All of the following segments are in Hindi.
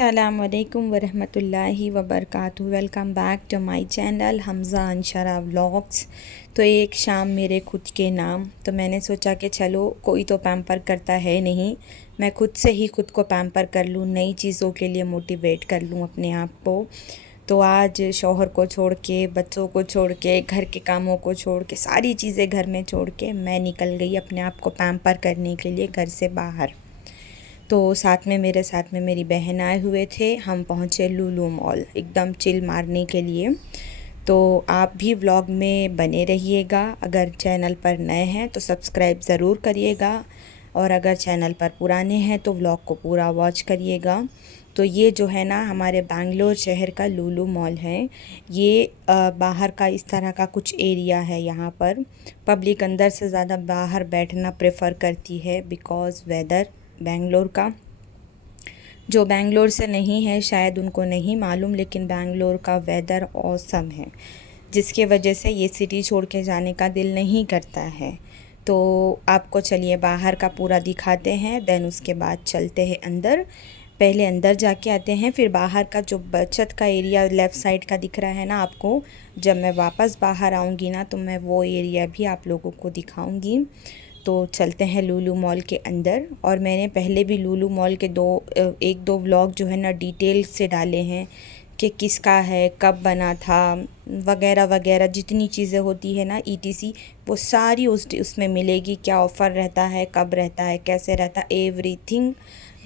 अस्सलामुअलैकुम वरहमतुल्लाहि वबरकातुहू। Welcome back to my channel Hamza Anshara vlogs. तो एक शाम मेरे खुद के नाम, तो मैंने सोचा कि चलो कोई तो पैम्पर करता है नहीं, मैं खुद से ही खुद को पैम्पर कर लूँ, नई चीज़ों के लिए मोटिवेट कर लूँ अपने आप को। तो आज शौहर को छोड़ के, बच्चों को छोड़ के, घर के कामों को छोड़ के, सारी चीज़ें घर में छोड़ के मैं निकल गई अपने आप को पैम्पर करने के लिए घर से बाहर। तो साथ में मेरी बहन आए हुए थे। हम पहुँचे लुलु मॉल एकदम चिल मारने के लिए। तो आप भी व्लॉग में बने रहिएगा। अगर चैनल पर नए हैं तो सब्सक्राइब ज़रूर करिएगा, और अगर चैनल पर पुराने हैं तो व्लॉग को पूरा वॉच करिएगा। तो ये जो है ना, हमारे बेंगलोर शहर का लुलु मॉल है। ये बाहर का इस तरह का कुछ एरिया है। यहाँ पर पब्लिक अंदर से ज़्यादा बाहर बैठना प्रेफर करती है, बिकॉज़ वेदर बेंगलोर का, जो बेंगलोर से नहीं है शायद उनको नहीं मालूम, लेकिन बेंगलोर का वेदर औसम है, जिसके वजह से ये सिटी छोड़ के जाने का दिल नहीं करता है। तो आपको चलिए बाहर का पूरा दिखाते हैं, देन उसके बाद चलते हैं अंदर। पहले अंदर जाके आते हैं, फिर बाहर का जो बचत का एरिया लेफ़्ट साइड का दिख रहा है ना आपको, जब मैं वापस बाहर आऊँगी ना तो मैं वो एरिया भी आप लोगों को दिखाऊँगी। तो चलते हैं लुलु मॉल के अंदर। और मैंने पहले भी लुलु मॉल के एक दो व्लॉग जो है ना डिटेल से डाले हैं कि किसका है, कब बना था, वगैरह वगैरह, जितनी चीज़ें होती है ना ईटीसी, वो सारी उसमें मिलेगी। क्या ऑफ़र रहता है, कब रहता है, कैसे रहता है, एवरीथिंग,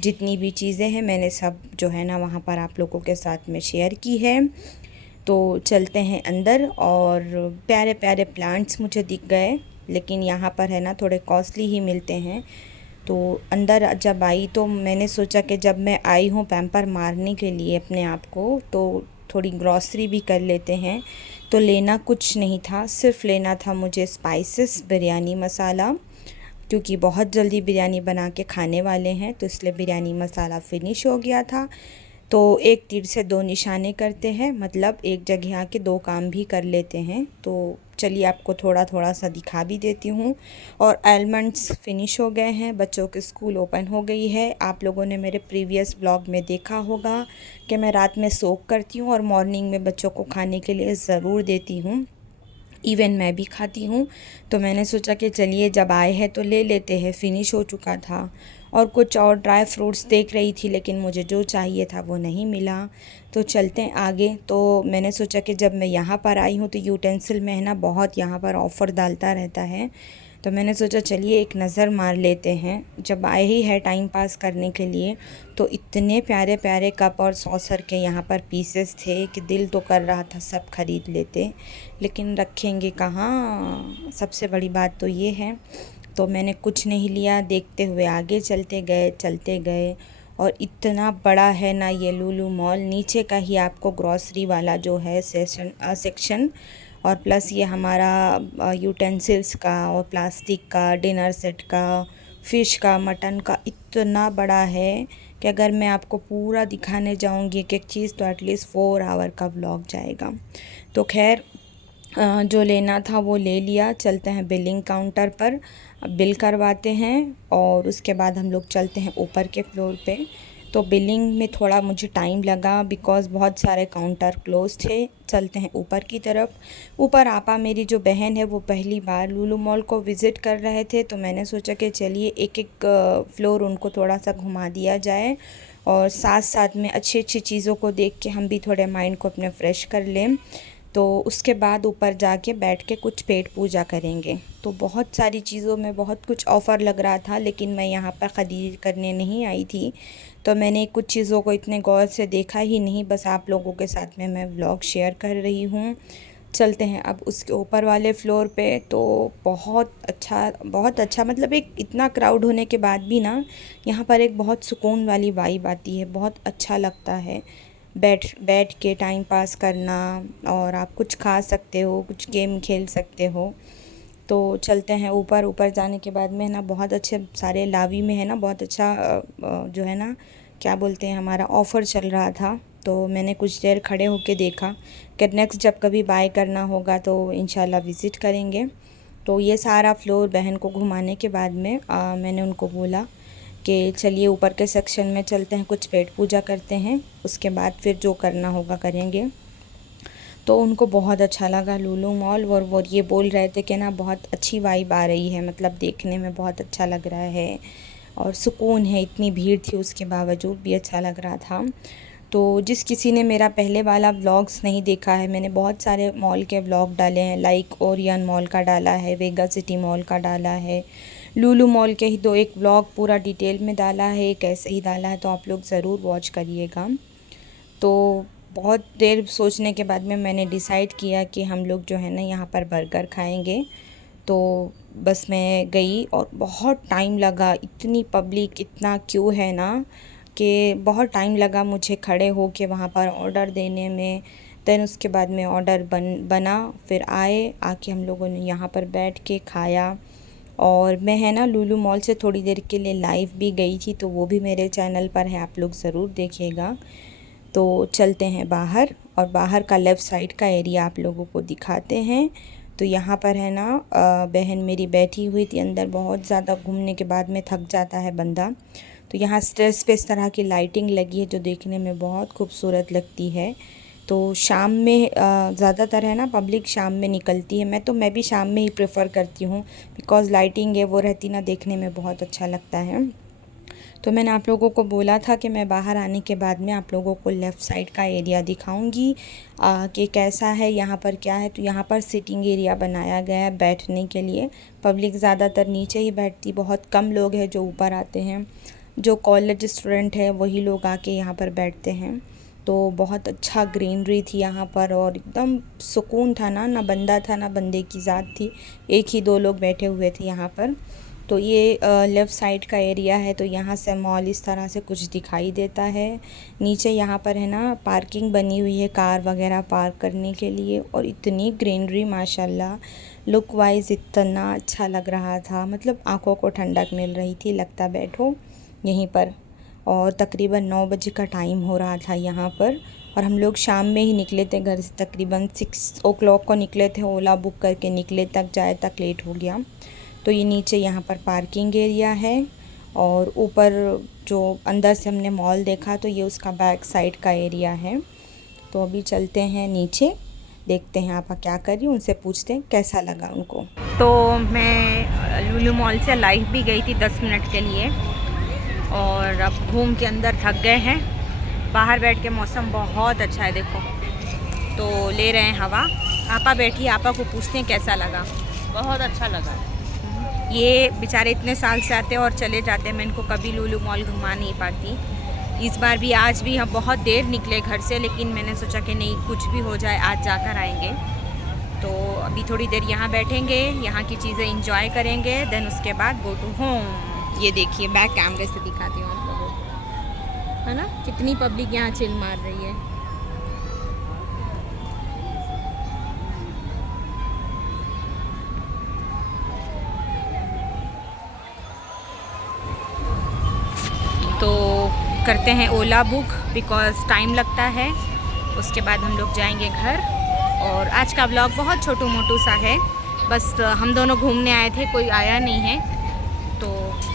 जितनी भी चीज़ें हैं मैंने सब जो है ना वहाँ पर आप लोगों के साथ में शेयर की है। तो चलते हैं अंदर। और प्यारे प्यारे प्लांट्स मुझे दिख गए, लेकिन यहाँ पर है ना थोड़े कॉस्टली ही मिलते हैं। तो अंदर जब आई तो मैंने सोचा कि जब मैं आई हूँ पैम्पर मारने के लिए अपने आप को, तो थोड़ी ग्रॉसरी भी कर लेते हैं। तो लेना कुछ नहीं था, सिर्फ लेना था मुझे स्पाइसेस, बिरयानी मसाला, क्योंकि बहुत जल्दी बिरयानी बना के खाने वाले हैं, तो इसलिए बिरयानी मसाला फ़िनिश हो गया था। तो एक तीर से दो निशाने करते हैं, मतलब एक जगह आके दो काम भी कर लेते हैं। तो चलिए आपको थोड़ा थोड़ा सा दिखा भी देती हूँ। और आलमंड्स फ़िनिश हो गए हैं, बच्चों के स्कूल ओपन हो गई है। आप लोगों ने मेरे प्रीवियस ब्लॉग में देखा होगा कि मैं रात में सोक करती हूँ और मॉर्निंग में बच्चों को खाने के लिए ज़रूर देती हूँ, इवन मैं भी खाती हूँ। तो मैंने सोचा कि चलिए जब आए हैं तो ले लेते हैं, फ़िनिश हो चुका था। और कुछ और ड्राई फ्रूट्स देख रही थी, लेकिन मुझे जो चाहिए था वो नहीं मिला। तो चलते हैं आगे। तो मैंने सोचा कि जब मैं यहाँ पर आई हूँ तो यूटेंसिल में है ना बहुत यहाँ पर ऑफ़र डालता रहता है, तो मैंने सोचा चलिए एक नज़र मार लेते हैं। जब आए ही है टाइम पास करने के लिए, तो इतने प्यारे प्यारे कप और सॉसर के यहाँ पर पीसेस थे कि दिल तो कर रहा था सब ख़रीद लेते, लेकिन रखेंगे कहाँ, सबसे बड़ी बात तो ये है। तो मैंने कुछ नहीं लिया, देखते हुए आगे चलते गए। और इतना बड़ा है ना ये लुलु मॉल, नीचे का ही आपको ग्रॉसरी वाला जो है सेक्शन, और प्लस ये हमारा यूटेंसिल्स का और प्लास्टिक का, डिनर सेट का, फ़िश का, मटन का, इतना बड़ा है कि अगर मैं आपको पूरा दिखाने जाऊंगी एक एक चीज़ तो एटलीस्ट 4 आवर का व्लॉग जाएगा। तो खैर जो लेना था वो ले लिया। चलते हैं बिलिंग काउंटर पर, बिल करवाते हैं और उसके बाद हम लोग चलते हैं ऊपर के फ्लोर पे। तो बिलिंग में थोड़ा मुझे टाइम लगा, बिकॉज़ बहुत सारे काउंटर क्लोज थे। चलते हैं ऊपर की तरफ। ऊपर आपा मेरी जो बहन है वो पहली बार लुलु मॉल को विज़िट कर रहे थे, तो मैंने सोचा कि चलिए एक एक फ्लोर उनको थोड़ा सा घुमा दिया जाए, और साथ साथ में अच्छी अच्छी चीज़ों को देख के हम भी थोड़े माइंड को अपने फ्रेश कर लें। तो उसके बाद ऊपर जाके बैठ के कुछ पेट पूजा करेंगे। तो बहुत सारी चीज़ों में बहुत कुछ ऑफ़र लग रहा था, लेकिन मैं यहाँ पर ख़रीद करने नहीं आई थी, तो मैंने कुछ चीज़ों को इतने गौर से देखा ही नहीं, बस आप लोगों के साथ में मैं व्लॉग शेयर कर रही हूँ। चलते हैं अब उसके ऊपर वाले फ्लोर पे। तो बहुत अच्छा, मतलब एक इतना क्राउड होने के बाद भी ना यहाँ पर एक बहुत सुकून वाली वाइब आती है, बहुत अच्छा लगता है बैठ बैठ के टाइम पास करना। और आप कुछ खा सकते हो, कुछ गेम खेल सकते हो। तो चलते हैं ऊपर। ऊपर जाने के बाद में ना बहुत अच्छे सारे लावी में है ना बहुत अच्छा जो है ना क्या बोलते हैं, हमारा ऑफ़र चल रहा था। तो मैंने कुछ देर खड़े होके देखा कि नेक्स्ट जब कभी बाय करना होगा तो इंशाल्लाह विज़िट करेंगे। तो ये सारा फ्लोर बहन को घुमाने के बाद में मैंने उनको बोला कि चलिए ऊपर के सेक्शन में चलते हैं, कुछ पेट पूजा करते हैं, उसके बाद फिर जो करना होगा करेंगे। तो उनको बहुत अच्छा लगा लुलु मॉल, और वो ये बोल रहे थे कि ना बहुत अच्छी वाइब आ रही है, मतलब देखने में बहुत अच्छा लग रहा है और सुकून है। इतनी भीड़ थी उसके बावजूद भी अच्छा लग रहा था। तो जिस किसी ने मेरा पहले वाला व्लॉग्स नहीं देखा है, मैंने बहुत सारे मॉल के व्लॉग डाले हैं, लाइक ओरियन मॉल का डाला है, वेगा सिटी मॉल का डाला है, लुलु मॉल के ही 2-1 व्लॉग पूरा डिटेल में डाला है, कैसे ही डाला है, तो आप लोग ज़रूर वॉच करिएगा। तो बहुत देर सोचने के बाद में मैंने डिसाइड किया कि हम लोग जो है ना यहाँ पर बर्गर खाएंगे। तो बस मैं गई और बहुत टाइम लगा, इतनी पब्लिक, इतना क्यू है ना कि बहुत टाइम लगा मुझे खड़े हो के वहाँ पर ऑर्डर देने में। देन उसके बाद में ऑर्डर बना, फिर आके हम लोगों ने यहाँ पर बैठ के खाया। और मैं है ना लुलु मॉल से थोड़ी देर के लिए लाइव भी गई थी, तो वो भी मेरे चैनल पर है, आप लोग ज़रूर देखिएगा। तो चलते हैं बाहर, और बाहर का लेफ़्ट साइड का एरिया आप लोगों को दिखाते हैं। तो यहाँ पर है ना बहन मेरी बैठी हुई थी अंदर, बहुत ज़्यादा घूमने के बाद में थक जाता है बंदा। तो यहाँ स्टेज पे इस तरह की लाइटिंग लगी है जो देखने में बहुत खूबसूरत लगती है। तो शाम में ज़्यादातर है ना पब्लिक शाम में निकलती है, मैं भी शाम में ही प्रेफर करती हूँ, बिकॉज़ लाइटिंग है वो रहती ना, देखने में बहुत अच्छा लगता है। तो मैंने आप लोगों को बोला था कि मैं बाहर आने के बाद में आप लोगों को लेफ़्ट साइड का एरिया दिखाऊंगी कि कैसा है, यहाँ पर क्या है। तो यहाँ पर सिटिंग एरिया बनाया गया है बैठने के लिए। पब्लिक ज़्यादातर नीचे ही बैठती, बहुत कम लोग हैं जो ऊपर आते हैं। जो कॉलेज स्टूडेंट है वही लोग आके यहाँ पर बैठते हैं। तो बहुत अच्छा ग्रीनरी थी यहाँ पर, और एकदम सुकून था ना बंदा था ना बंदे की ज़ात थी, एक ही 2 लोग बैठे हुए थे यहाँ पर। तो ये लेफ़्ट साइड का एरिया है। तो यहाँ से मॉल इस तरह से कुछ दिखाई देता है। नीचे यहाँ पर है ना पार्किंग बनी हुई है कार वगैरह पार्क करने के लिए, और इतनी ग्रीनरी माशाल्लाह, लुक वाइज इतना अच्छा लग रहा था, मतलब आंखों को ठंडक मिल रही थी, लगता बैठो यहीं पर। और तकरीबन 9 बजे का टाइम हो रहा था यहाँ पर, और हम लोग शाम में ही निकले थे घर से, तकरीबन 6 ओ क्लॉक को निकले थे, ओला बुक करके निकले, तक जाए तक लेट हो गया। तो ये नीचे यहाँ पर पार्किंग एरिया है, और ऊपर जो अंदर से हमने मॉल देखा तो ये उसका बैक साइड का एरिया है। तो अभी चलते हैं नीचे, देखते हैं आपा क्या कर रही, उनसे पूछते हैं कैसा लगा उनको। तो मैं लुलु मॉल से लाइव भी गई थी 10 मिनट के लिए, और अब घूम के अंदर थक गए हैं। बाहर बैठ के मौसम बहुत अच्छा है, देखो तो ले रहे हैं हवा। आपा बैठी, आपा को पूछते हैं कैसा लगा। बहुत अच्छा लगा। ये बेचारे इतने साल से आते और चले जाते हैं, मैं इनको कभी लुलु मॉल घुमा नहीं पाती। इस बार भी, आज भी हम बहुत देर निकले घर से, लेकिन मैंने सोचा कि नहीं कुछ भी हो जाए आज जाकर आएंगे। तो अभी थोड़ी देर यहाँ बैठेंगे, यहाँ की चीज़ें इंजॉय करेंगे, देन उसके बाद गो टू होम। ये देखिए बैक कैमरे से दिखाती हूँ आप लोगों को, है ना कितनी पब्लिक यहाँ चिल मार रही है। तो करते हैं ओला बुक, बिकॉज़ टाइम लगता है। उसके बाद हम लोग जाएंगे घर। और आज का व्लॉग बहुत छोटू मोटू सा है, बस हम दोनों घूमने आए थे, कोई आया नहीं है, तो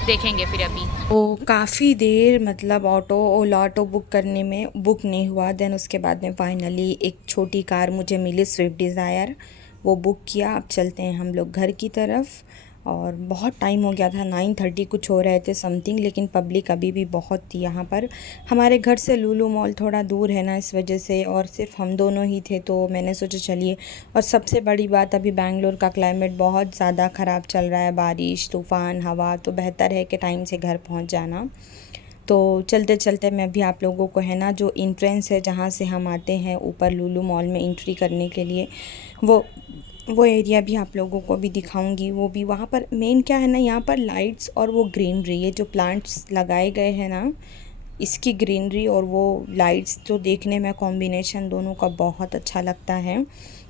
देखेंगे फिर अभी। तो काफ़ी देर मतलब ओला ऑटो बुक करने में बुक नहीं हुआ। देन उसके बाद में फाइनली एक छोटी कार मुझे मिली, स्विफ्ट डिज़ायर, वो बुक किया। अब चलते हैं हम लोग घर की तरफ। और बहुत टाइम हो गया था, 9:30 कुछ हो रहे थे समथिंग, लेकिन पब्लिक अभी भी बहुत थी यहाँ पर। हमारे घर से लुलु मॉल थोड़ा दूर है ना, इस वजह से, और सिर्फ हम दोनों ही थे, तो मैंने सोचा चलिए। और सबसे बड़ी बात, अभी बेंगलोर का क्लाइमेट बहुत ज़्यादा ख़राब चल रहा है, बारिश तूफ़ान हवा, तो बेहतर है कि टाइम से घर पहुँच जाना। तो चलते चलते मैं भी आप लोगों को है ना जो एंट्रेंस है जहाँ से हम आते हैं ऊपर लुलु मॉल में एंट्री करने के लिए, वो एरिया भी आप लोगों को भी दिखाऊंगी। वो भी वहाँ पर मेन क्या है ना, यहाँ पर लाइट्स और वो ग्रीनरी, ये जो प्लांट्स लगाए गए हैं ना, इसकी ग्रीनरी और वो लाइट्स जो देखने में कॉम्बिनेशन दोनों का बहुत अच्छा लगता है।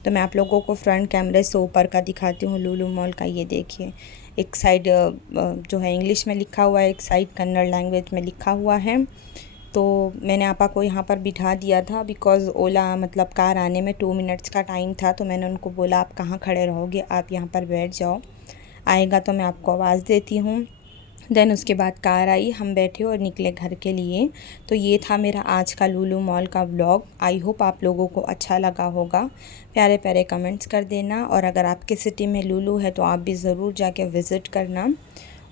तो मैं आप लोगों को फ्रंट कैमरे से ऊपर का दिखाती हूँ लुलु मॉल का। ये देखिए, एक साइड जो है इंग्लिश में लिखा हुआ है, एक साइड कन्नड़ लैंग्वेज में लिखा हुआ है। तो मैंने आपा को यहाँ पर बिठा दिया था, बिकॉज़ ओला मतलब कार आने में 2 मिनट्स का टाइम था। तो मैंने उनको बोला आप कहाँ खड़े रहोगे, आप यहाँ पर बैठ जाओ, आएगा तो मैं आपको आवाज़ देती हूँ। देन उसके बाद कार आई, हम बैठे और निकले घर के लिए। तो ये था मेरा आज का लुलु मॉल का व्लॉग। आई होप आप लोगों को अच्छा लगा होगा। प्यारे प्यारे कमेंट्स कर देना, और अगर आपके सिटी में लुलु है तो आप भी ज़रूर जाके विज़िट करना।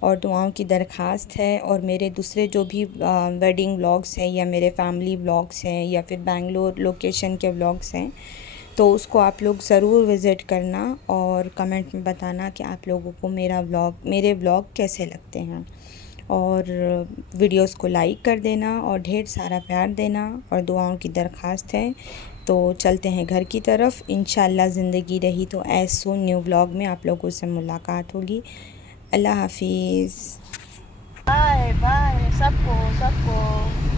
और दुआओं की दरख्वास्त है, और मेरे दूसरे जो भी वेडिंग व्लॉग्स हैं या मेरे फैमिली व्लॉग्स हैं या फिर बेंगलोर लोकेशन के व्लॉग्स हैं, तो उसको आप लोग ज़रूर विज़िट करना और कमेंट में बताना कि आप लोगों को मेरे व्लॉग कैसे लगते हैं। और वीडियोस को लाइक कर देना और ढेर सारा प्यार देना, और दुआओं की दरख्वास्त है। तो चलते हैं घर की तरफ। इंशाल्लाह ज़िंदगी रही तो ऐसे सून न्यू व्लॉग में आप लोगों से मुलाकात होगी। अल्लाह हाफिज़। बाय बाय सबको सबको।